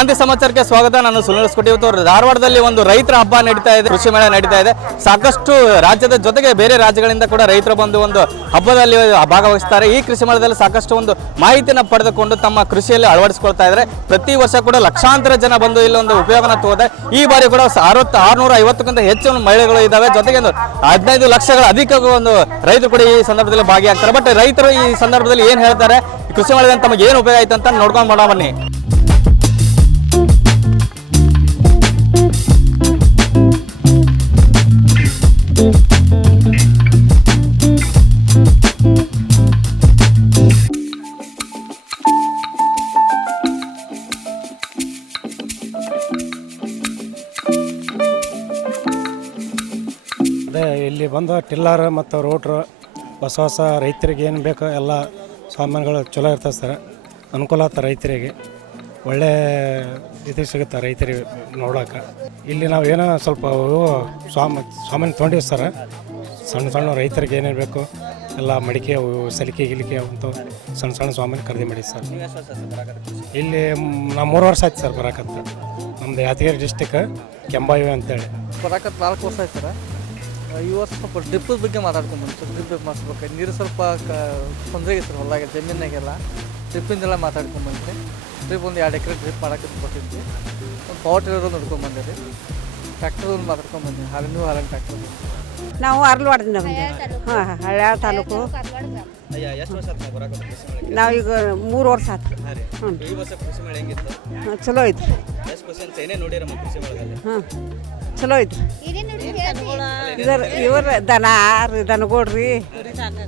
ಕ್ರಾಂತಿ ಸಮಾಚಾರಕ್ಕೆ ಸ್ವಾಗತ. ನಾನು ಸುನಿಲ್ ಸ್ಕುಟಿ. ಇವತ್ತು ಧಾರವಾಡದಲ್ಲಿ ಒಂದು ರೈತರ ಹಬ್ಬ ನಡೀತಾ ಇದೆ, ಕೃಷಿ ಮೇಳ ನಡೀತಾ ಇದೆ. ಸಾಕಷ್ಟು ರಾಜ್ಯದ ಜೊತೆಗೆ ಬೇರೆ ರಾಜ್ಯಗಳಿಂದ ಕೂಡ ರೈತರು ಬಂದು ಒಂದು ಹಬ್ಬದಲ್ಲಿ ಭಾಗವಹಿಸ್ತಾರೆ. ಈ ಕೃಷಿ ಮೇಳದಲ್ಲಿ ಸಾಕಷ್ಟು ಒಂದು ಮಾಹಿತಿಯನ್ನು ಪಡೆದುಕೊಂಡು ತಮ್ಮ ಕೃಷಿಯಲ್ಲಿ ಅಳವಡಿಸಿಕೊಳ್ತಾ ಇದ್ದಾರೆ. ಪ್ರತಿ ವರ್ಷ ಕೂಡ ಲಕ್ಷಾಂತರ ಜನ ಬಂದು ಇಲ್ಲೊಂದು ಉಪಯೋಗನ ತಗೋದೆ. ಈ ಬಾರಿ ಕೂಡ 650ಕ್ಕಿಂತ ಹೆಚ್ಚು ಮಹಿಳೆಗಳು ಇದ್ದಾವೆ. ಜೊತೆಗೆ 15 ಲಕ್ಷಗಳ ಅಧಿಕ ಒಂದು ರೈತರು ಕೂಡ ಈ ಸಂದರ್ಭದಲ್ಲಿ ಭಾಗಿಯಾಗ್ತಾರೆ. ಬಟ್ ರೈತರು ಈ ಸಂದರ್ಭದಲ್ಲಿ ಏನು ಹೇಳ್ತಾರೆ, ಕೃಷಿ ಮೇಳದಿಂದ ತಮಗೆ ಏನು ಉಪಯೋಗ ಆಯ್ತು ಅಂತ ನೋಡ್ಕೊಂಡು ಮಾಡೋಣ ಬನ್ನಿ. ಅದೇ ಇಲ್ಲಿ ಬಂದು ಟಿಲ್ಲರ್ ಮತ್ತು ರೋಟ್ರು ಹೊಸ ರೈತರಿಗೆ ಏನು ಬೇಕೋ ಎಲ್ಲ ಸಾಮಾನುಗಳು ಚಲೋ ಇರ್ತದೆ ಸರ್. ಅನುಕೂಲ ಆಗ್ತದೆ ರೈತರಿಗೆ, ಒಳ್ಳೆ ಇದು ಸಿಗುತ್ತೆ ರೈತರಿಗೆ ನೋಡೋಕೆ. ಇಲ್ಲಿ ನಾವು ಏನೋ ಸ್ವಲ್ಪ ಸಾಮಾನು ತೊಗೊಂಡಿವಿ ಸರ್. ಸಣ್ಣ ರೈತರಿಗೆ ಏನೇನು ಬೇಕು ಎಲ್ಲ ಮಡಿಕೆ, ಸಲಿಕೆ ಗಿಲಿಕೆ ಅಂತ ಸಣ್ಣ ಸಾಮಾನು ಖರೀದಿ ಮಾಡಿ ಸರ್. ಇಲ್ಲಿ ನಾವು 3 ವರ್ಷ ಆಯ್ತು ಸರ್ ಬರಾಕತ್ತ. ನಮ್ಮದು ಯಾದಗಿರಿ ಡಿಸ್ಟಿಕ್ ಕೆಂಬಾವಿ ಅಂತೇಳಿ ಬರಾಕತ್ತು 4 ವರ್ಷ ಆಯ್ತು ಸರ್. ಈ ವರ್ಷ ಸ್ವಲ್ಪ ಡ್ರಿಪ್ ಬಗ್ಗೆ ಮಾತಾಡ್ಕೊಂಡು ಸರ್. ಡ್ರಿಪ್ ಮಾಡಿಸ್ಬೇಕು, ನೀರು ಸ್ವಲ್ಪ ತೊಂದರೆ ಐತೆ ಸರ್ ಹೊಲಾಗೆ, ಜಮೀನಾಗೆಲ್ಲ ಡ್ರಿಪ್ಪಿಂದೆಲ್ಲ ಮಾತಾಡ್ಕೊಂಡ್ಬಂದ್ರಿ. ಡ್ರಿಪ್ ಒಂದು 2 ಎಕರೆ ಡ್ರಿಪ್ ಮಾಡೋಕ್ಕೆ ಕೊಟ್ಟಿದ್ವಿ. ಒಂದು ಪವರ್ ಟಿಲ್ಲರ್ ನೋಡ್ಕೊಂಡ್ಬಂದಿರಿ. ಟ್ರ್ಯಾಕ್ಟರ್ ಒಂದು ಮಾತಾಡ್ಕೊಂಡ್ಬಂದಿರಿ. ಹಾಲಿನ ಟ್ರ್ಯಾಕ್ಟರ್. ನಾವು ಅರ್ಲವಾಡದಿಂದ ಬಂದೇವೆ. ಹಾಂ, ಹಳ್ಯಾಳ ತಾಲೂಕು. ನಾವೀಗ 3 ವರ್ಷ ಆಯ್ತು. ಹ್ಞೂ, ಚಲೋ ಐತ್ರಿ. ಹಾಂ, ಚಲೋ ಐತ್ರಿ. ಇವ್ರ ದನಗೋಡ್ರಿ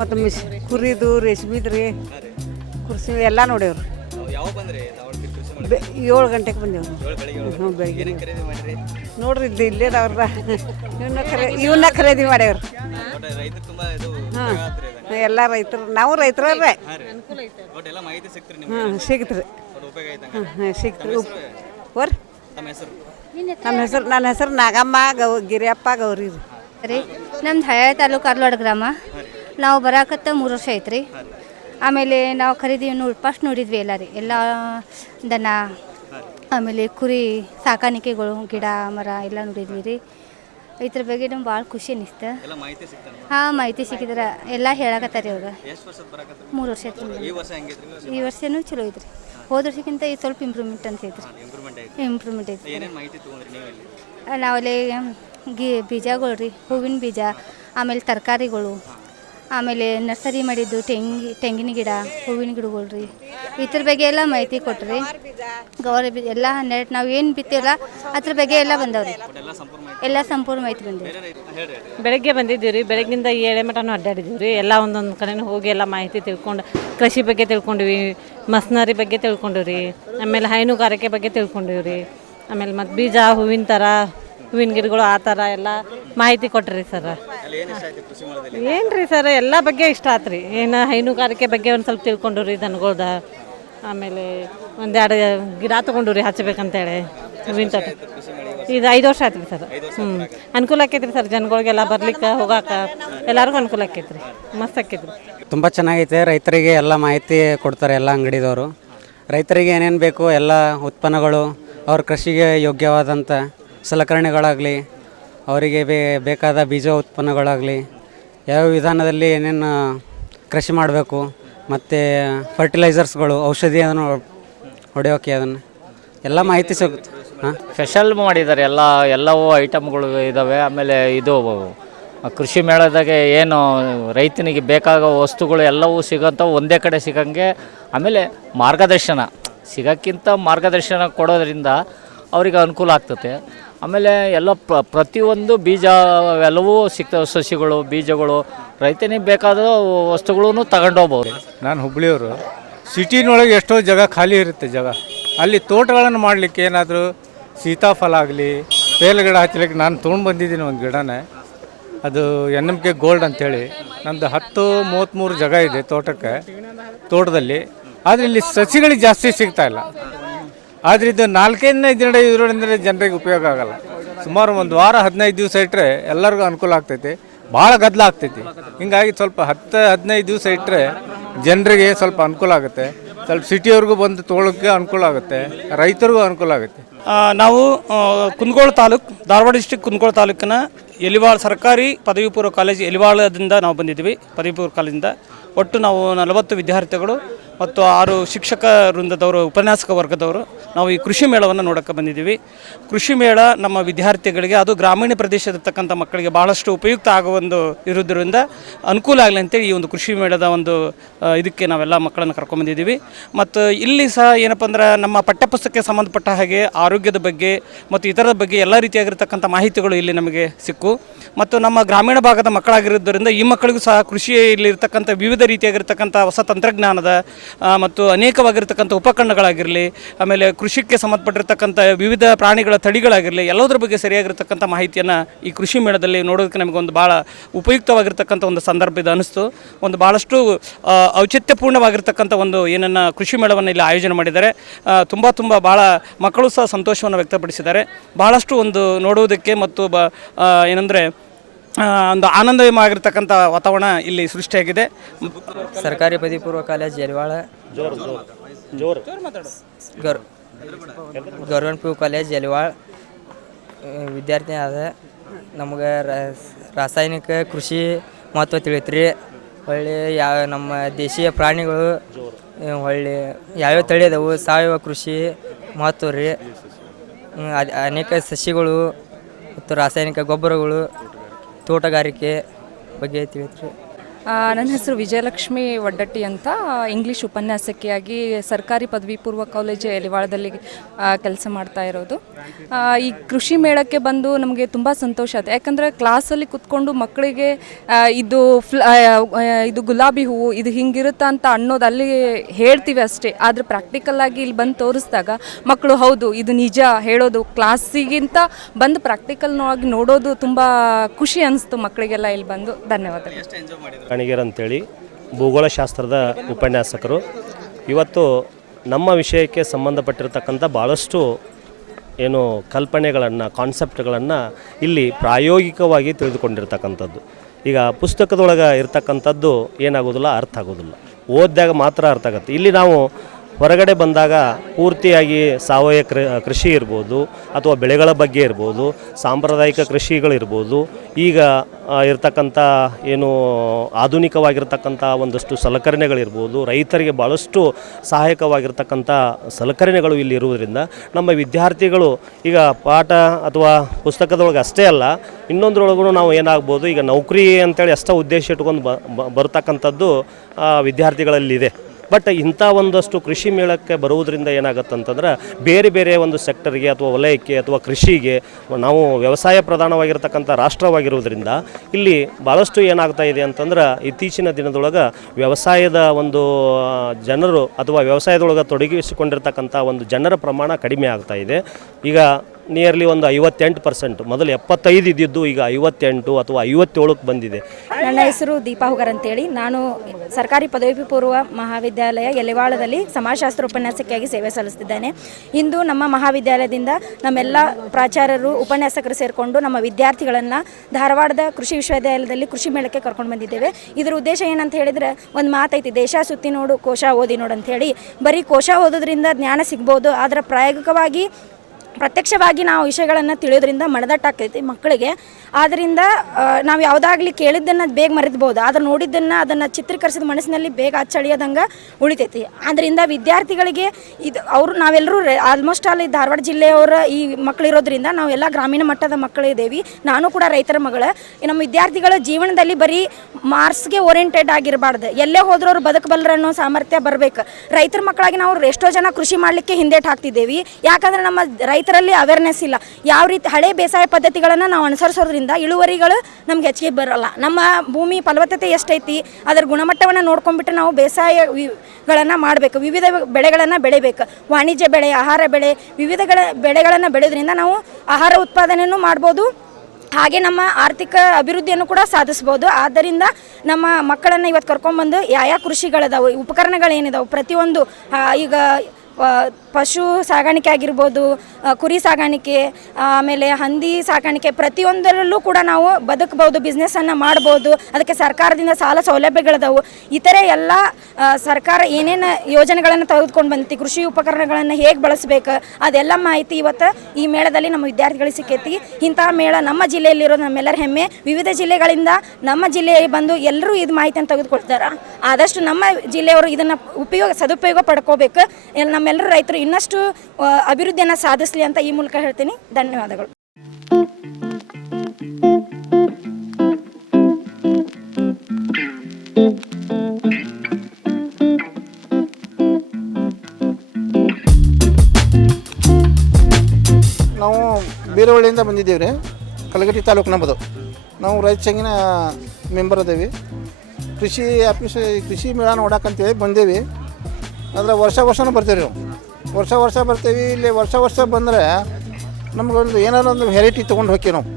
ಮತ್ತು ಕುರಿದು ರೇಷ್ಮಿದ್ರಿ ಕುರ್ಸಿ ಎಲ್ಲ ನೋಡೇವ್ರಿ. 7 ಗಂಟೆಗೆ ಬಂದೇವ್ರಿ. ಹ್ಞೂ, ಬೆಳಿಗ್ಗೆ ನೋಡ್ರಿ ಇಲ್ಲೇದವ್ರ ಇವನ್ನ ಖರೀದಿ ಮಾಡ್ಯಾವ್ರಿ. ಹಾಂ, ಎಲ್ಲ ರೈತರು, ನಾವು ರೈತರೇ. ಹಾಂ, ಸಿಗ್ತ್ರಿ. ಹಾಂ, ಸಿಗ್ತ್ರಿ. ಓರ್ ನನ್ನ ಹೆಸರು ನಾಗಮ್ಮ ಗಿರಿಯಪ್ಪ ಗೌರಿ ರೀ. ನಮ್ದು ಹಳ್ಯಾಳ ತಾಲೂಕು ಅರ್ಲವಾಡ ಗ್ರಾಮ. ನಾವು ಬರಾಕತ್ತ 3 ವರ್ಷ ಐತ್ರಿ. ಆಮೇಲೆ ನಾವು ಖರೀದಿ ಫಸ್ಟ್ ನೋಡಿದ್ವಿ ಎಲ್ಲ ರೀ, ಎಲ್ಲ ದನ, ಆಮೇಲೆ ಕುರಿ ಸಾಕಾಣಿಕೆಗಳು, ಗಿಡ ಮರ ಎಲ್ಲ ನೋಡಿದ್ವಿ ರೀ. ಇದ್ರ ಬಗ್ಗೆ ನಮ್ಗೆ ಭಾಳ ಖುಷಿ ಅನಿಸ್ತು. ಹಾಂ, ಮಾಹಿತಿ ಸಿಕ್ಕಿದ್ರೆ ಎಲ್ಲ ಹೇಳಕತ್ತಾರೆ ಅವ್ರು. 3 ವರ್ಷ ಆಯ್ತು. ಈ ವರ್ಷನೂ ಚಲೋ ಐತ್ರಿ. ಹೋದ ವರ್ಷಕ್ಕಿಂತ ಈ ಸ್ವಲ್ಪ ಇಂಪ್ರೂವ್ಮೆಂಟ್ ಅಂತ ಐತ್ರಿ. ಇಂಪ್ರೂವ್ಮೆಂಟ್ ಐತಿ. ನಾವಲ್ಲಿ ಬೀಜಗಳು ರೀ, ಹೂವಿನ ಬೀಜ, ಆಮೇಲೆ ತರಕಾರಿಗಳು, ಆಮೇಲೆ ನರ್ಸರಿ ಮಾಡಿದ್ದು ತೆಂಗಿನ ಗಿಡ, ಹೂವಿನ ಗಿಡಗಳು ರೀ. ಇದ್ರ ಬಗ್ಗೆ ಎಲ್ಲ ಮಾಹಿತಿ ಕೊಟ್ರಿ. ಗೌರಿ ಬೀಜ ಎಲ್ಲ 12 ನಾವು ಏನು ಬಿತ್ತಿಲ್ಲ ಅದ್ರ ಬಗ್ಗೆ ಎಲ್ಲ ಬಂದವ್ರಿ. ಎಲ್ಲ ಸಂಪೂರ್ಣ ಮಾಹಿತಿ ಬಂದಿವಿ. ಬೆಳಗ್ಗೆ ಬಂದಿದ್ದೀವಿ ರೀ. ಬೆಳಗ್ಗಿಂದ 7 ಮಟನೂ ಅಡ್ಡಾಡಿದ್ದೀವಿ ರೀ. ಎಲ್ಲ ಒಂದೊಂದು ಕಡೆನೂ ಹೋಗಿ ಎಲ್ಲ ಮಾಹಿತಿ ತಿಳ್ಕೊಂಡು, ಕೃಷಿ ಬಗ್ಗೆ ತಿಳ್ಕೊಂಡಿವಿ, ಮಸ್ನರಿ ಬಗ್ಗೆ ತಿಳ್ಕೊಂಡಿವಿ, ಆಮೇಲೆ ಹೈನುಗಾರಿಕೆ ಬಗ್ಗೆ ತಿಳ್ಕೊಂಡಿವಿ ರೀ. ಆಮೇಲೆ ಮತ್ತು ಬೀಜ, ಹೂವಿನ ಗಿಡಗಳು ಆ ಥರ ಎಲ್ಲ ಮಾಹಿತಿ ಕೊಟ್ರಿ ಸರ್. ಏನು ರೀ ಸರ್, ಎಲ್ಲ ಬಗ್ಗೆ ಇಷ್ಟ ಆಯ್ತು ರೀ. ಏನು ಹೈನುಗಾರಿಕೆ ಬಗ್ಗೆ ಒಂದು ಸ್ವಲ್ಪ ತಿಳ್ಕೊಂಡು ರೀ, ದನಗಳ್ದ. ಆಮೇಲೆ 1-2 ಗಿಡ ತೊಗೊಂಡು ರೀ ಹಚ್ಬೇಕಂತೇಳಿ. ಹೂವಿನ ತೋಟ ಇದು 5 ವರ್ಷ ಆಯ್ತು ರೀ ಸರ್. ಹ್ಞೂ, ಅನುಕೂಲ ಆಕೈತೆ ರೀ ಸರ್. ಜನಗಳಿಗೆಲ್ಲ ಬರ್ಲಿಕ್ಕೆ ಹೋಗಾಕ ಎಲ್ಲರಿಗೂ ಅನುಕೂಲ ಆಕೈತೆ ರೀ. ಮಸ್ತ್ ಆಕೈತೆ ರೀ. ತುಂಬ ಚೆನ್ನಾಗೈತೆ. ರೈತರಿಗೆ ಎಲ್ಲ ಮಾಹಿತಿ ಕೊಡ್ತಾರೆ, ಎಲ್ಲ ಅಂಗಡಿದವರು. ರೈತರಿಗೆ ಏನೇನು ಬೇಕು ಎಲ್ಲ ಉತ್ಪನ್ನಗಳು, ಅವ್ರ ಕೃಷಿಗೆ ಯೋಗ್ಯವಾದಂಥ ಸಲಕರಣೆಗಳಾಗಲಿ, ಅವರಿಗೆ ಬೇಕಾದ ಬೀಜ ಉತ್ಪನ್ನಗಳಾಗಲಿ, ಯಾವ ವಿಧಾನದಲ್ಲಿ ಏನೇನು ಕೃಷಿ ಮಾಡಬೇಕು, ಮತ್ತು ಫರ್ಟಿಲೈಸರ್ಸ್ಗಳು, ಔಷಧಿಯನ್ನು ಹೊಡೆಯೋಕೆ ಅದನ್ನು ಎಲ್ಲ ಮಾಹಿತಿ ಸಿಗುತ್ತೆ. ಹಾಂ, ಸ್ಪೆಷಲ್ ಮಾಡಿದ್ದಾರೆ. ಎಲ್ಲವೂ ಐಟಮ್ಗಳು ಇದ್ದಾವೆ. ಆಮೇಲೆ ಇದು ಕೃಷಿ ಮೇಳದಾಗೆ ಏನು ರೈತನಿಗೆ ಬೇಕಾಗೋ ವಸ್ತುಗಳು ಎಲ್ಲವೂ ಸಿಗೋಂಥವು ಒಂದೇ ಕಡೆ ಸಿಗಂಗೆ. ಆಮೇಲೆ ಮಾರ್ಗದರ್ಶನ ಕೊಡೋದ್ರಿಂದ ಅವರಿಗೆ ಅನುಕೂಲ ಆಗ್ತದೆ. ಆಮೇಲೆ ಎಲ್ಲ ಪ್ರತಿಯೊಂದು ಬೀಜ ಎಲ್ಲವೂ ಸಿಗ್ತವೆ, ಸಸಿಗಳು, ಬೀಜಗಳು, ರೈತನಿಗೆ ಬೇಕಾದ ವಸ್ತುಗಳೂ ತಗೊಂಡೋಗ್ಬೋದು. ನಾನು ಹುಬ್ಳಿಯವರು. ಸಿಟಿನೊಳಗೆ ಎಷ್ಟೋ ಜಾಗ ಖಾಲಿ ಇರುತ್ತೆ ಜಾಗ. ಅಲ್ಲಿ ತೋಟಗಳನ್ನು ಮಾಡಲಿಕ್ಕೆ ಏನಾದರೂ ಸೀತಾಫಲ ಆಗಲಿ, ಬೇಲ್ ಗಿಡ ಹಚ್ಚಲಿಕ್ಕೆ ನಾನು ತೊಗೊಂಡು ಬಂದಿದ್ದೀನಿ ಒಂದು ಗಿಡನೇ. ಅದು NMK ಗೋಲ್ಡ್ ಅಂಥೇಳಿ. ನಂದು 33 ಜಾಗ ಇದೆ ತೋಟದಲ್ಲಿ. ಆದರೆ ಇಲ್ಲಿ ಸಸಿಗಳಿಗೆ ಜಾಸ್ತಿ ಸಿಗ್ತಾಯಿಲ್ಲ. ಆದರೆ ಇದು 4-5 ದಿನ ಇದರಿಂದ ಜನರಿಗೆ ಉಪಯೋಗ ಆಗೋಲ್ಲ. ಸುಮಾರು 1 ವಾರ 15 ದಿವಸ ಇಟ್ಟರೆ ಎಲ್ಲರಿಗೂ ಅನುಕೂಲ ಆಗ್ತೈತಿ. ಭಾಳ ಗದ್ದಲ ಆಗ್ತೈತಿ. ಹಿಂಗಾಗಿ ಸ್ವಲ್ಪ 10-15 ದಿವಸ ಇಟ್ಟರೆ ಜನರಿಗೆ ಸ್ವಲ್ಪ ಅನುಕೂಲ ಆಗುತ್ತೆ. ಸ್ವಲ್ಪ ಸಿಟಿಯವ್ರಿಗೂ ಬಂದು ತೊಗೊಳಕ್ಕೆ ಅನುಕೂಲ ಆಗುತ್ತೆ, ರೈತರಿಗೂ ಅನುಕೂಲ ಆಗುತ್ತೆ. ನಾವು ಕುಂದಗೋಳ ತಾಲೂಕು, ಧಾರವಾಡ ಡಿಸ್ಟಿಕ್ ಕುಂದಗೋಳ ತಾಲೂಕಿನ ಎಲಿವಾಳ ಸರ್ಕಾರಿ ಪದವಿ ಪೂರ್ವ ಕಾಲೇಜು ಎಲಿವಾಳದಿಂದ ನಾವು ಬಂದಿದ್ದೀವಿ. ಪದವಿ ಪೂರ್ವ ಕಾಲೇಜಿಂದ ಒಟ್ಟು ನಾವು 40 ವಿದ್ಯಾರ್ಥಿಗಳು ಮತ್ತು 6 ಶಿಕ್ಷಕ ವೃಂದದವರು, ಉಪನ್ಯಾಸಕ ವರ್ಗದವರು ನಾವು ಈ ಕೃಷಿ ಮೇಳವನ್ನು ನೋಡೋಕ್ಕೆ ಬಂದಿದ್ದೀವಿ. ಕೃಷಿ ಮೇಳ ನಮ್ಮ ವಿದ್ಯಾರ್ಥಿಗಳಿಗೆ, ಅದು ಗ್ರಾಮೀಣ ಪ್ರದೇಶದಲ್ಲಿರ್ತಕ್ಕಂಥ ಮಕ್ಕಳಿಗೆ ಭಾಳಷ್ಟು ಉಪಯುಕ್ತ ಆಗೋ ಒಂದು ಇರೋದ್ರಿಂದ ಅನುಕೂಲ ಆಗಲಿ ಅಂತೇಳಿ ಈ ಒಂದು ಕೃಷಿ ಮೇಳದ ಒಂದು ಇದಕ್ಕೆ ನಾವೆಲ್ಲ ಮಕ್ಕಳನ್ನು ಕರ್ಕೊಂಡ್ಬಂದಿದ್ದೀವಿ. ಮತ್ತು ಇಲ್ಲಿ ಸಹ ಏನಪ್ಪ ಅಂದ್ರೆ ನಮ್ಮ ಪಠ್ಯಪುಸ್ತಕಕ್ಕೆ ಸಂಬಂಧಪಟ್ಟ ಹಾಗೆ ಆರೋಗ್ಯದ ಬಗ್ಗೆ ಮತ್ತು ಇತರದ ಬಗ್ಗೆ ಎಲ್ಲ ರೀತಿಯಾಗಿರ್ತಕ್ಕಂಥ ಮಾಹಿತಿಗಳು ಇಲ್ಲಿ ನಮಗೆ ಸಿಕ್ಕು. ಮತ್ತು ನಮ್ಮ ಗ್ರಾಮೀಣ ಭಾಗದ ಮಕ್ಕಳಾಗಿರೋದ್ರಿಂದ ಈ ಮಕ್ಕಳಿಗೂ ಸಹ ಕೃಷಿಯಲ್ಲಿರ್ತಕ್ಕಂಥ ವಿವಿಧ ರೀತಿಯಾಗಿರ್ತಕ್ಕಂಥ ಹೊಸ ತಂತ್ರಜ್ಞಾನದ ಮತ್ತು ಅನೇಕವಾಗಿರ್ತಕ್ಕಂಥ ಉಪಕರಣಗಳಾಗಿರಲಿ, ಆಮೇಲೆ ಕೃಷಿಗೆ ಸಂಬಂಧಪಟ್ಟಿರ್ತಕ್ಕಂಥ ವಿವಿಧ ಪ್ರಾಣಿಗಳ ತಳಿಗಳಾಗಿರಲಿ, ಎಲ್ಲದರ ಬಗ್ಗೆ ಸರಿಯಾಗಿರ್ತಕ್ಕಂಥ ಮಾಹಿತಿಯನ್ನು ಈ ಕೃಷಿ ಮೇಳದಲ್ಲಿ ನೋಡೋದಕ್ಕೆ ನಮಗೊಂದು ಭಾಳ ಉಪಯುಕ್ತವಾಗಿರ್ತಕ್ಕಂಥ ಒಂದು ಸಂದರ್ಭ ಇದು ಅನ್ನಿಸ್ತು. ಒಂದು ಭಾಳಷ್ಟು ಔಚಿತ್ಯಪೂರ್ಣವಾಗಿರ್ತಕ್ಕಂಥ ಒಂದು ಏನನ್ನು ಕೃಷಿ ಮೇಳವನ್ನು ಇಲ್ಲಿ ಆಯೋಜನೆ ಮಾಡಿದ್ದಾರೆ. ತುಂಬ ಭಾಳ ಮಕ್ಕಳು ಸಹ ಸಂತೋಷವನ್ನು ವ್ಯಕ್ತಪಡಿಸಿದ್ದಾರೆ. ಭಾಳಷ್ಟು ಒಂದು ನೋಡುವುದಕ್ಕೆ ಮತ್ತು ಏನಂದರೆ ಒಂದು ಆನಂದಮಯವಾಗಿರ್ತಕ್ಕಂಥ ವಾತಾವರಣ ಇಲ್ಲಿ ಸೃಷ್ಟಿಯಾಗಿದೆ. ಸರ್ಕಾರಿ ಪದವಿ ಪೂರ್ವ college Elivala, government P U college Elivala ವಿದ್ಯಾರ್ಥಿ ಆದ. ನಮಗೆ ರಾಸಾಯನಿಕ ಕೃಷಿ ಮಹತ್ವ ತಿಳಿತ್ರಿ. ಹೊಳ್ಳಿ ನಮ್ಮ ದೇಶೀಯ ಪ್ರಾಣಿಗಳು ಹೊಳ್ಳಿ ಯಾವ್ಯಾವ ತಳಿ ಅದಾವು, ಸಾವಯವ ಕೃಷಿ ಮಹತ್ವ ರೀ. ಅನೇಕ ಸಸ್ಯಗಳು ಮತ್ತು ರಾಸಾಯನಿಕ ಗೊಬ್ಬರಗಳು, ತೋಟಗಾರಿಕೆ ಬಗ್ಗೆ ತಿಳಿತ್ರಿ. ನನ್ನ ಹೆಸರು ವಿಜಯಲಕ್ಷ್ಮಿ ಒಡ್ಡಟ್ಟಿ ಅಂತ, ಇಂಗ್ಲೀಷ್ ಉಪನ್ಯಾಸಕಿಯಾಗಿ ಸರ್ಕಾರಿ ಪದವಿ ಪೂರ್ವ ಕಾಲೇಜು ಎಲಿವಾಳದಲ್ಲಿ ಕೆಲಸ ಮಾಡ್ತಾ ಇರೋದು. ಈ ಕೃಷಿ ಮೇಳಕ್ಕೆ ಬಂದು ನಮಗೆ ತುಂಬ ಸಂತೋಷ ಆಯಿತು. ಯಾಕಂದರೆ ಕ್ಲಾಸಲ್ಲಿ ಕೂತ್ಕೊಂಡು ಮಕ್ಕಳಿಗೆ ಇದು ಗುಲಾಬಿ ಹೂವು ಇದು ಹಿಂಗಿರುತ್ತಾ ಅಂತ ಅನ್ನೋದು ಅಲ್ಲಿ ಹೇಳ್ತೀವಿ ಅಷ್ಟೇ. ಆದರೆ ಪ್ರಾಕ್ಟಿಕಲ್ಲಾಗಿ ಇಲ್ಲಿ ಬಂದು ತೋರಿಸಿದಾಗ ಮಕ್ಕಳು ಹೌದು ಇದು ನಿಜ ಹೇಳೋದು, ಕ್ಲಾಸಿಗಿಂತ ಬಂದು ಪ್ರಾಕ್ಟಿಕಲ್ನಾಗಿ ನೋಡೋದು ತುಂಬ ಖುಷಿ ಅನಿಸ್ತು ಮಕ್ಕಳಿಗೆಲ್ಲ ಇಲ್ಲಿ ಬಂದು. ಧನ್ಯವಾದ. ಕಣಿಗೇರ್ ಅಂತೇಳಿ ಭೂಗೋಳಶಾಸ್ತ್ರದ ಉಪನ್ಯಾಸಕರು. ಇವತ್ತು ನಮ್ಮ ವಿಷಯಕ್ಕೆ ಸಂಬಂಧಪಟ್ಟಿರ್ತಕ್ಕಂಥ ಭಾಳಷ್ಟು ಏನು ಕಲ್ಪನೆಗಳನ್ನು, ಕಾನ್ಸೆಪ್ಟ್ಗಳನ್ನು ಇಲ್ಲಿ ಪ್ರಾಯೋಗಿಕವಾಗಿ ತಿಳಿದುಕೊಂಡಿರ್ತಕ್ಕಂಥದ್ದು. ಈಗ ಪುಸ್ತಕದೊಳಗೆ ಇರ್ತಕ್ಕಂಥದ್ದು ಏನಾಗೋದಿಲ್ಲ, ಅರ್ಥ ಆಗೋದಿಲ್ಲ, ಓದಿದಾಗ ಮಾತ್ರ ಅರ್ಥ ಆಗುತ್ತೆ. ಇಲ್ಲಿ ನಾವು ಹೊರಗಡೆ ಬಂದಾಗ ಪೂರ್ತಿಯಾಗಿ ಸಾವಯವ ಕೃಷಿ ಇರ್ಬೋದು, ಅಥವಾ ಬೆಳೆಗಳ ಬಗ್ಗೆ ಇರ್ಬೋದು, ಸಾಂಪ್ರದಾಯಿಕ ಕೃಷಿಗಳಿರ್ಬೋದು, ಈಗ ಇರ್ತಕ್ಕಂಥ ಏನು ಆಧುನಿಕವಾಗಿರ್ತಕ್ಕಂಥ ಒಂದಷ್ಟು ಸಲಕರಣೆಗಳಿರ್ಬೋದು, ರೈತರಿಗೆ ಭಾಳಷ್ಟು ಸಹಾಯಕವಾಗಿರ್ತಕ್ಕಂಥ ಸಲಕರಣೆಗಳು ಇಲ್ಲಿ ಇರುವುದರಿಂದ ನಮ್ಮ ವಿದ್ಯಾರ್ಥಿಗಳು ಈಗ ಪಾಠ ಅಥವಾ ಪುಸ್ತಕದೊಳಗೆ ಅಷ್ಟೇ ಅಲ್ಲ, ಇನ್ನೊಂದರೊಳಗೂ ನಾವು ಏನಾಗ್ಬೋದು, ಈಗ ನೌಕರಿ ಅಂತೇಳಿ ಅಷ್ಟೇ ಉದ್ದೇಶ ಇಟ್ಕೊಂಡು ಬರ್ತಕ್ಕಂಥದ್ದು ವಿದ್ಯಾರ್ಥಿಗಳಲ್ಲಿದೆ. ಬಟ್ ಇಂಥ ಒಂದಷ್ಟು ಕೃಷಿ ಮೇಳಕ್ಕೆ ಬರುವುದರಿಂದ ಏನಾಗುತ್ತಂತಂದ್ರೆ ಬೇರೆ ಬೇರೆ ಒಂದು ಸೆಕ್ಟರ್ಗೆ ಅಥವಾ ವಲಯಕ್ಕೆ ಅಥವಾ ಕೃಷಿಗೆ, ನಾವು ವ್ಯವಸಾಯ ಪ್ರಧಾನವಾಗಿರ್ತಕ್ಕಂಥ ರಾಷ್ಟ್ರವಾಗಿರುವುದರಿಂದ ಇಲ್ಲಿ ಭಾಳಷ್ಟು ಏನಾಗ್ತಾ ಇದೆ ಅಂತಂದ್ರೆ ಇತ್ತೀಚಿನ ದಿನದೊಳಗೆ ವ್ಯವಸಾಯದ ಒಂದು ಜನರು ಅಥವಾ ವ್ಯವಸಾಯದೊಳಗೆ ತೊಡಗಿಸಿಕೊಂಡಿರ್ತಕ್ಕಂಥ ಒಂದು ಜನರ ಪ್ರಮಾಣ ಕಡಿಮೆ ಆಗ್ತಾ ಇದೆ. ಈಗ ನಿಯರ್ಲಿ ಒಂದು 58%, ಮೊದಲು 75 ಇದ್ದಿದ್ದು ಈಗ 58 ಅಥವಾ 57ಕ್ಕೆ ಬಂದಿದೆ. ನನ್ನ ಹೆಸರು ದೀಪಾ ಹುಗರ್ ಅಂತೇಳಿ, ನಾನು ಸರ್ಕಾರಿ ಪದವಿ ಪೂರ್ವ ಮಹಾವಿದ್ಯಾಲಯ ಎಲಿವಾಳದಲ್ಲಿ ಸಮಾಜಶಾಸ್ತ್ರ ಉಪನ್ಯಾಸಕಿಯಾಗಿ ಸೇವೆ ಸಲ್ಲಿಸ್ತಿದ್ದೇನೆ. ಇಂದು ನಮ್ಮ ಮಹಾವಿದ್ಯಾಲಯದಿಂದ ನಮ್ಮೆಲ್ಲ ಪ್ರಾಚಾರ್ಯರು, ಉಪನ್ಯಾಸಕರು ಸೇರಿಕೊಂಡು ನಮ್ಮ ವಿದ್ಯಾರ್ಥಿಗಳನ್ನು ಧಾರವಾಡದ ಕೃಷಿ ವಿಶ್ವವಿದ್ಯಾಲಯದಲ್ಲಿ ಕೃಷಿ ಮೇಳಕ್ಕೆ ಕರ್ಕೊಂಡು ಬಂದಿದ್ದೇವೆ. ಇದರ ಉದ್ದೇಶ ಏನಂತ ಹೇಳಿದರೆ, ಒಂದು ಮಾತೈತಿ, ದೇಶ ಸುತ್ತಿ ನೋಡು ಕೋಶ ಓದಿ ನೋಡು ಅಂಥೇಳಿ. ಬರೀ ಕೋಶ ಓದೋದ್ರಿಂದ ಜ್ಞಾನ ಸಿಗ್ಬೋದು, ಆದರೆ ಪ್ರಾಯೋಗಿಕವಾಗಿ ಪ್ರತ್ಯಕ್ಷವಾಗಿ ನಾವು ವಿಷಯಗಳನ್ನು ತಿಳಿಯೋದ್ರಿಂದ ಮನದಟ್ಟಾಗ್ತೈತಿ ಮಕ್ಕಳಿಗೆ. ಆದ್ದರಿಂದ ನಾವು ಯಾವುದಾಗಲಿ ಕೇಳಿದ್ದನ್ನು ಬೇಗ ಮರೆತ್ಬೋದು, ಆದರೆ ನೋಡಿದ್ದನ್ನು ಅದನ್ನು ಚಿತ್ರೀಕರಿಸಿದ ಮನಸ್ಸಿನಲ್ಲಿ ಬೇಗ ಅಚ್ಚಳಿಯೋದಂಗೆ ಉಳಿತೈತಿ. ಆದ್ದರಿಂದ ವಿದ್ಯಾರ್ಥಿಗಳಿಗೆ ನಾವೆಲ್ಲರೂ ಆಲ್ಮೋಸ್ಟ್ ಅಲ್ಲಿ ಧಾರವಾಡ ಜಿಲ್ಲೆಯವರ ಈ ಮಕ್ಕಳಿರೋದ್ರಿಂದ ನಾವೆಲ್ಲ ಗ್ರಾಮೀಣ ಮಟ್ಟದ ಮಕ್ಕಳಿದ್ದೇವೆ. ನಾನು ಕೂಡ ರೈತರ ಮಗಳ. ನಮ್ಮ ವಿದ್ಯಾರ್ಥಿಗಳ ಜೀವನದಲ್ಲಿ ಬರೀ ಮಾರ್ಕ್ಸ್ಗೆ ಓರಿಯೆಂಟೆಡ್ ಆಗಿರಬಾರ್ದು, ಎಲ್ಲೇ ಹೋದ್ರೂ ಅವ್ರು ಬದುಕಬಲ್ಲರು ಅನ್ನೋ ಸಾಮರ್ಥ್ಯ ಬರಬೇಕು. ರೈತರ ಮಕ್ಕಳಾಗಿ ನಾವು ಎಷ್ಟೋ ಜನ ಕೃಷಿ ಮಾಡಲಿಕ್ಕೆ ಹಿಂದೇಟು ಹಾಕ್ತಿದ್ದೇವೆ. ಯಾಕಂದರೆ ನಮ್ಮ ರೈತರಲ್ಲಿ ಅವೇರ್ನೆಸ್ ಇಲ್ಲ. ಯಾವ ರೀತಿ ಹಳೆ ಬೇಸಾಯ ಪದ್ಧತಿಗಳನ್ನು ನಾವು ಅನುಸರಿಸೋದ್ರಿಂದ ಇಳುವರಿಗಳು ನಮ್ಗೆ ಹೆಚ್ಚಿಗೆ ಬರೋಲ್ಲ. ನಮ್ಮ ಭೂಮಿ ಫಲವತ್ತತೆ ಎಷ್ಟೈತಿ ಅದರ ಗುಣಮಟ್ಟವನ್ನು ನೋಡ್ಕೊಂಡ್ಬಿಟ್ಟು ನಾವು ಬೇಸಾಯಗಳನ್ನು ಮಾಡಬೇಕು. ವಿವಿಧ ಬೆಳೆಗಳನ್ನು ಬೆಳಿಬೇಕು. ವಾಣಿಜ್ಯ ಬೆಳೆ, ಆಹಾರ ಬೆಳೆ, ವಿವಿಧ ಬೆಳೆಗಳನ್ನು ಬೆಳೆಯೋದ್ರಿಂದ ನಾವು ಆಹಾರ ಉತ್ಪಾದನೆಯನ್ನು ಮಾಡ್ಬೋದು, ಹಾಗೆ ನಮ್ಮ ಆರ್ಥಿಕ ಅಭಿವೃದ್ಧಿಯನ್ನು ಕೂಡ ಸಾಧಿಸ್ಬೋದು. ಆದ್ದರಿಂದ ನಮ್ಮ ಮಕ್ಕಳನ್ನು ಇವತ್ತು ಕರ್ಕೊಂಡ್ಬಂದು ಯಾವ ಕೃಷಿಗಳದಾವೆ, ಉಪಕರಣಗಳೇನಿದಾವೆ, ಪ್ರತಿಯೊಂದು ಈಗ ಪಶು ಸಾಗಾಣಿಕೆ ಆಗಿರ್ಬೋದು, ಕುರಿ ಸಾಗಾಣಿಕೆ, ಆಮೇಲೆ ಹಂದಿ ಸಾಕಾಣಿಕೆ, ಪ್ರತಿಯೊಂದರಲ್ಲೂ ಕೂಡ ನಾವು ಬದುಕಬಹುದು, ಬಿಸ್ನೆಸ್ಸನ್ನು ಮಾಡ್ಬೋದು. ಅದಕ್ಕೆ ಸರ್ಕಾರದಿಂದ ಸಾಲ ಸೌಲಭ್ಯಗಳಿದಾವೆ. ಇತರೆ ಎಲ್ಲ ಸರ್ಕಾರ ಏನೇನು ಯೋಜನೆಗಳನ್ನು ತೆಗೆದುಕೊಂಡು ಬಂತು, ಕೃಷಿ ಉಪಕರಣಗಳನ್ನು ಹೇಗೆ ಬಳಸಬೇಕು, ಅದೆಲ್ಲ ಮಾಹಿತಿ ಇವತ್ತು ಈ ಮೇಳದಲ್ಲಿ ನಮ್ಮ ವಿದ್ಯಾರ್ಥಿಗಳಿಗೆ ಸಿಕ್ಕೈತಿ. ಇಂತಹ ಮೇಳ ನಮ್ಮ ಜಿಲ್ಲೆಯಲ್ಲಿರೋದು ನಮ್ಮೆಲ್ಲರ ಹೆಮ್ಮೆ. ವಿವಿಧ ಜಿಲ್ಲೆಗಳಿಂದ ನಮ್ಮ ಜಿಲ್ಲೆಗೆ ಬಂದು ಎಲ್ಲರೂ ಇದು ಮಾಹಿತಿಯನ್ನು ತೆಗೆದುಕೊಳ್ತಾರೆ. ಆದಷ್ಟು ನಮ್ಮ ಜಿಲ್ಲೆಯವರು ಇದನ್ನು ಸದುಪಯೋಗ ಪಡ್ಕೋಬೇಕು. ನಮ್ಮೆಲ್ಲರೂ ರೈತರು ಇನ್ನಷ್ಟು ಅಭಿವೃದ್ಧಿಯನ್ನು ಸಾಧಿಸಲಿ ಅಂತ ಈ ಮೂಲಕ ಹೇಳ್ತೀನಿ. ಧನ್ಯವಾದಗಳು. ನಾವು ಬೀರವಳ್ಳಿಯಿಂದ ಬಂದಿದ್ದೀವಿ ರೀ, ಕಲಘಟಗಿ ತಾಲೂಕು ನಮ್ಮದು. ನಾವು ರೈತ ಸಂಘಿನ ಮೆಂಬರ್ ಅದೇವಿ. ಕೃಷಿ ಆಫೀಸ್ ಕೃಷಿ ಮೇಳ ನೋಡಕ್ಕಂತೇಳಿ ಬಂದೇವಿ. ಆದರೆ ವರ್ಷನೂ ಬರ್ತೀವಿ ರೀ ನಾವು. ವರ್ಷ ಬರ್ತೀವಿ. ಇಲ್ಲಿ ವರ್ಷ ಬಂದರೆ ನಮಗೊಂದು ಏನಾರು ಒಂದು ವೆರೈಟಿ ತೊಗೊಂಡು ಹೋಗ್ತೀವಿ ನಾವು.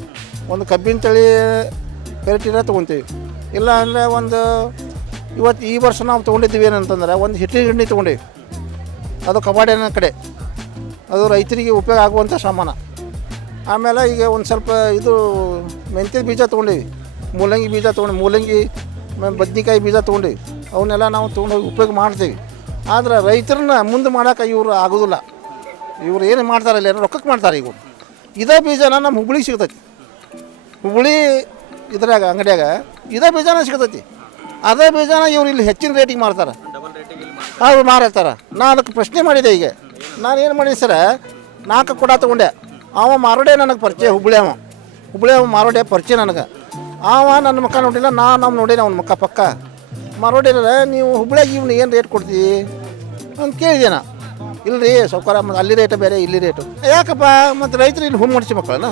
ಒಂದು ಕಬ್ಬಿನ ತಳಿ ವೆರೈಟಿನ ತೊಗೊತೀವಿ. ಇಲ್ಲ ಅಂದರೆ ಒಂದು ಈ ವರ್ಷ ನಾವು ತೊಗೊಂಡಿದ್ದೀವಿ ಏನಂತಂದ್ರೆ ಒಂದು ಹಿಟ್ಟಿನ ಗಿಣ್ಣಿ ತೊಗೊಂಡೀವಿ. ಅದು ಕಬಾಡಿನ ಕಡೆ ಅದು ರೈತರಿಗೆ ಉಪಯೋಗ ಆಗುವಂಥ ಸಾಮಾನು. ಆಮೇಲೆ ಈಗ ಒಂದು ಸ್ವಲ್ಪ ಇದು ಮೆಂತ್ಯದ ಬೀಜ ತೊಗೊಂಡೀವಿ, ಮೂಲಂಗಿ ಬೀಜ ಮೂಲಂಗಿ ಬದ್ನಿಕಾಯಿ ಬೀಜ ತೊಗೊಂಡೀವಿ. ಅವನ್ನೆಲ್ಲ ನಾವು ತೊಗೊಂಡೋಗಿ ಉಪಯೋಗ ಮಾಡ್ತೀವಿ. ಆದರೆ ರೈತರನ್ನ ಮುಂದೆ ಮಾಡೋಕೆ ಇವರು ಆಗೋದಿಲ್ಲ. ಇವ್ರು ಏನು ಮಾಡ್ತಾರಲ್ಲ, ರೊಕ್ಕಕ್ಕೆ ಮಾಡ್ತಾರೆ. ಇವರು ಇದೇ ಬೀಜನ ನಮ್ಮ ಹುಬ್ಳಿಗೆ ಸಿಗ್ತೈತಿ. ಹುಬ್ಳಿ ಇದ್ರಾಗ ಅಂಗಡಿಯಾಗ ಇದೇ ಬೀಜನ ಸಿಗ್ತೈತಿ. ಅದೇ ಬೀಜನ ಇವ್ರು ಇಲ್ಲಿ ಹೆಚ್ಚಿನ ರೇಟಿಗೆ ಮಾರ್ತಾರೆ. ಅವ್ರು ಮಾರ್ತಾರೆ. ನಾನು ಅದಕ್ಕೆ ಪ್ರಶ್ನೆ ಮಾಡಿದೆ. ಈಗ ನಾನು ಏನು ಮಾಡಿದೆ ಸರ, 4 ಕೊಡ ತೊಗೊಂಡೆ. ಅವ ಮಾರೋಡೆ ನನಗೆ ಪರಿಚಯ, ಹುಬ್ಳಿ ಅವ ಮಾರೋಡೆ ಪರಿಚಯ ನನಗೆ. ನನ್ನ ಮುಖ ನೋಡಿಲ್ಲ, ನಾವು ನೋಡೇನೆ ಅವ್ನ ಮುಖ ಪಕ್ಕ. ಮಾರೋಡಿಲ್ಲ, ನೀವು ಹುಬ್ಳಿಯಾಗ ಇವ್ನು ಏನು ರೇಟ್ ಕೊಡ್ತೀವಿ ಅಂತ ಕೇಳಿದೆ ನಾ. ಇಲ್ಲರಿ ಸೌಕರ್ಯ, ಮತ್ತು ಅಲ್ಲಿ ರೇಟ್ ಬೇರೆ, ಇಲ್ಲಿ ರೇಟು ಯಾಕಪ್ಪ, ಮತ್ತು ರೈತರು ಇಲ್ಲಿ ಮಾಡಿಸಿ ಮಕ್ಕಳನ್ನ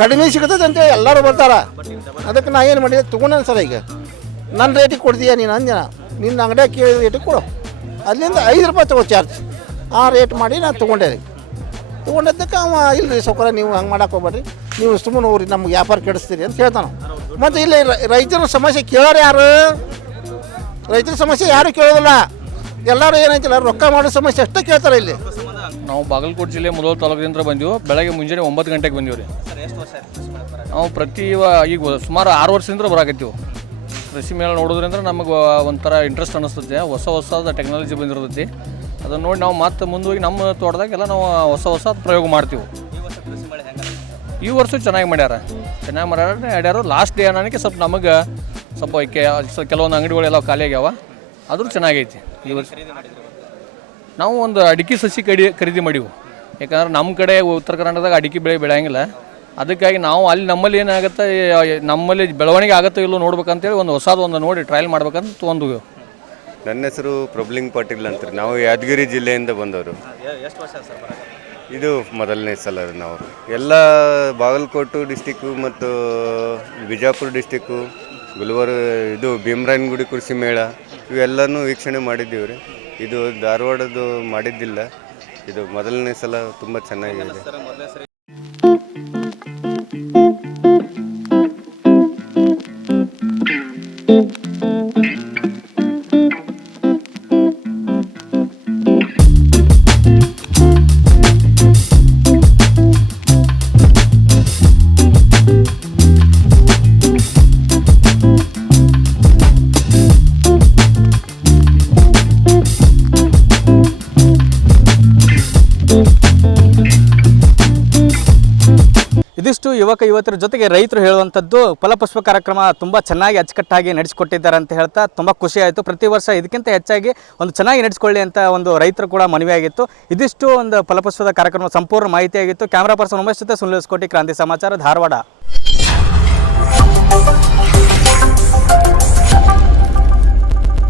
ಕಡಿಮೆ ಸಿಗ್ತದೆ ಅಂತೇಳಿ ಎಲ್ಲರೂ ಬರ್ತಾರೆ. ಅದಕ್ಕೆ ನಾ ಏನು ಮಾಡಿದೆ, ತೊಗೊಂಡೆ ಸರ. ಈಗ ನನ್ನ ರೇಟಿಗೆ ಕೊಡ್ತೀಯ ನೀನು ಅಂಜನ, ನಿನ್ನ ಅಂಗಡಿಯಾಗ ಕೇಳಿದ ರೇಟಿಗೆ ಕೊಡು. ಅಲ್ಲಿಂದ 5 ರೂಪಾಯಿ ತಗೋ ಚಾರ್ಜ್. ಆ ರೇಟ್ ಮಾಡಿ ನಾನು ತೊಗೊಂಡಿದ್ದಕ್ಕೆ ಅವ ಇಲ್ಲರಿ ಸೌಕರ್ಯ, ನೀವು ಹಂಗೆ ಮಾಡಕ್ಕೆ ಹೋಗ್ಬೇಡ್ರಿ, ನೀವು ಸುಮ್ಮನೆ ಹೋಗ್ರಿ, ನಮ್ಗೆ ವ್ಯಾಪಾರ ಕೆಡಿಸ್ತೀರಿ ಅಂತ ಹೇಳ್ತಾನೆ. ಮತ್ತು ಇಲ್ಲಿ ರೈತರ ಸಮಸ್ಯೆ ಕೇಳೋರು ಯಾರು? ರೈತರ ಸಮಸ್ಯೆ ಯಾರು ಕೇಳೋದಿಲ್ಲ. ಎಲ್ಲರೂ ಏನೈತಿಲ್ಲ, ರೊಕ್ಕ ಮಾಡೋ ಸಮಸ್ಯೆ ಅಷ್ಟೇ ಕೇಳ್ತಾರೆ ಇಲ್ಲಿ. ನಾವು ಬಾಗಲಕೋಟೆ ಜಿಲ್ಲೆ ಮುಧೋಳ ತಾಲೂಕಿನಿಂದ ಬಂದೆವು. ಬೆಳಗ್ಗೆ ಮುಂಜಾನೆ 9 ಗಂಟೆಗೆ ಬಂದೀವಿ ರೀ. ನಾವು ಈಗ ಸುಮಾರು 6 ವರ್ಷದಿಂದ ಬರಾಕತ್ತೀವಿ. ಕೃಷಿ ಮೇಳ ನೋಡೋದ್ರಿಂದ ನಮಗೆ ಒಂಥರ ಇಂಟ್ರೆಸ್ಟ್ ಅನ್ನಿಸ್ತೈತೆ. ಹೊಸದ ಟೆಕ್ನಾಲಜಿ ಬಂದಿರ್ತೈತಿ. ಅದನ್ನು ನೋಡಿ ನಾವು ಮತ್ತೆ ಮುಂದೋಗಿ ನಮ್ಮ ತೋಟದಾಗೆಲ್ಲ ನಾವು ಹೊಸ ಪ್ರಯೋಗ ಮಾಡ್ತೀವಿ. ಈ ವರ್ಷ ಚೆನ್ನಾಗಿ ಮಾಡ್ಯಾರ. ಲಾಸ್ಟ್ ಡೇ ಅನ್ನೋಕ್ಕೆ ಸ್ವಲ್ಪ ನಮಗೆ ಕೆಲವೊಂದು ಅಂಗಡಿಗಳೆಲ್ಲ ಖಾಲಿ ಆಗ್ಯಾವ. ಆದರೂ ಚೆನ್ನಾಗೈತಿ. ಈ ವರ್ಷ ನಾವು ಒಂದು ಅಡಿಕೆ ಸಸಿ ಖರೀದಿ ಮಾಡೀವಿ. ಯಾಕಂದ್ರೆ ನಮ್ಮ ಕಡೆ ಉತ್ತರ ಕರ್ನಾಟಕದಾಗ ಅಡಿಕೆ ಬೆಳೆ ಬೆಳೆಯಂಗಿಲ್ಲ. ಅದಕ್ಕಾಗಿ ನಾವು ನಮ್ಮಲ್ಲಿ ಏನಾಗುತ್ತೆ, ನಮ್ಮಲ್ಲಿ ಬೆಳವಣಿಗೆ ಆಗುತ್ತೋ ಇಲ್ಲೋ ನೋಡ್ಬೇಕಂತೇಳಿ ಒಂದು ನೋಡಿ ಟ್ರಯಲ್ ಮಾಡ್ಬೇಕಂತ ತೊಗೊಂಡು. ನನ್ನ ಹೆಸರು ಪ್ರಭುಲಿಂಗ್ ಪಾಟೀಲ್ ಅಂತಾರೆ. ನಾವು ಯಾದಗಿರಿ ಜಿಲ್ಲೆಯಿಂದ ಬಂದವರು. ಇದು ಮೊದಲನೇ ಸಲ ನಾವು ಎಲ್ಲ ಬಾಗಲಕೋಟೆ ಡಿಸ್ಟಿಕ್ಕು ಮತ್ತು ಬಿಜಾಪುರ ಡಿಸ್ಟಿಕ್ಕು, ಇದು ಭೀಮರಾಯನಗುಡಿ ಕೃಷಿ ಮೇಳ ಇವೆಲ್ಲನೂ ವೀಕ್ಷಣೆ ಮಾಡಿದ್ದೀವಿ ರೀ. ಇದು ಧಾರವಾಡದ್ದು ಮಾಡಿದ್ದಿಲ್ಲ. ಇದು ಮೊದಲನೇ ಸಲ, ತುಂಬ ಚೆನ್ನಾಗಿದೆ. ಇದಿಷ್ಟು ಯುವಕರ ಜೊತೆಗೆ ರೈತರು ಹೇಳುವಂಥದ್ದು ಫಲಪುಷ್ಪ ಕಾರ್ಯಕ್ರಮ ತುಂಬ ಚೆನ್ನಾಗಿ ಅಚ್ಚುಕಟ್ಟಾಗಿ ನಡೆಸಿಕೊಟ್ಟಿದ್ದಾರೆ ಅಂತ ಹೇಳ್ತಾ ತುಂಬ ಖುಷಿ ಆಯಿತು. ಪ್ರತಿ ವರ್ಷ ಇದಕ್ಕಿಂತ ಹೆಚ್ಚಾಗಿ ಒಂದು ಚೆನ್ನಾಗಿ ನಡೆಸಿಕೊಳ್ಳಿ ಅಂತ ಒಂದು ರೈತರು ಕೂಡ ಮನವಿಯಾಗಿತ್ತು. ಇದಿಷ್ಟು ಒಂದು ಫಲಪುಷ್ಪದ ಕಾರ್ಯಕ್ರಮ ಸಂಪೂರ್ಣ ಮಾಹಿತಿಯಾಗಿತ್ತು. ಕ್ಯಾಮ್ರಾ ಪರ್ಸನ್ ಉಮೇಶ್ ಜೊತೆ ಸುನಿಲ್ ಹೊಸಕೋಟೆ, ಕ್ರಾಂತಿ ಸಮಾಚಾರ, ಧಾರವಾಡ.